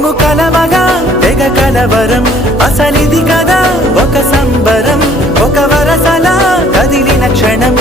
మేము కలవగా తెగ కలవరం అసలిది కదా ఒక సంబరం ఒక వరసలా కదిలిన క్షణం